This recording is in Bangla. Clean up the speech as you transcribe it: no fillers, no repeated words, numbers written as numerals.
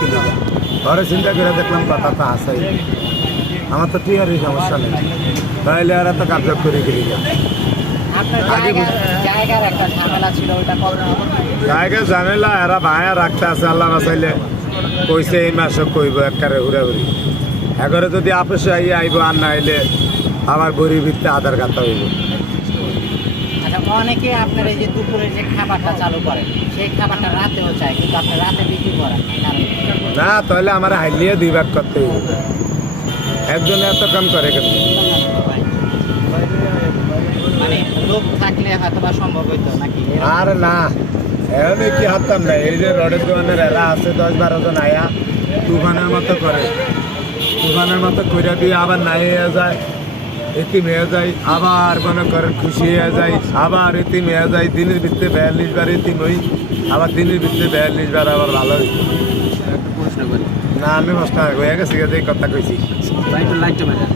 কি লিগা ঘরে চিন্তা করে দেখলাম কথা তো আসাই আমার তো টিয়ারই সমস্যা নেই তাহলে আর এত কাজ করে কি লিগা আপনার জায়গার একটা ঝামেলা ছিল ওইটা কবে জায়গা ঝামেলা এরা ভায়া রাখতে আছে আল্লাহ বাঁচাইলে কইছে এই মাসে কইব একবারে হুড়াহুড়ি এগারে যদি আপসে আইব আর না আইলে আবার গরিব ভিত্তে আধার কার্ড হইব আচ্ছা অনেকে আপনার এই যে দুপুরের যে খাবারটা চালু করেন সেই খাবারটা রাতেও চায় কিন্তু আপনি রাতে বিক্রি করেন কারণ না তাহলে আমার হাইলিয়ে 2 ভাগ করতে হইব একজনে এত কাম করে কেন মানে লোক থাকলে হয়তো বা সম্ভব হইতো নাকি আর না এখন কি হারতাম না এই যে রডের দোকানের এরা আছে 10-12 জন আয়া তুফানের মতো করে তুফানের মতো করে দিয়ে আবার নাই হয়ে যায় এতিম হয়ে যায় আবার মনে করেন খুশি হয়ে যায় আবার এতিম হয়ে যায় দিনের ভিত্তিতে 42 বার এতিম হই আবার দিনের ভিত্তিতে 42 বার আবার ভালো হই একটা প্রশ্ন করি না আমি নষ্ট হয়ে গেছি এই কথা কইছি ভাই একটু লাইটটা বাজা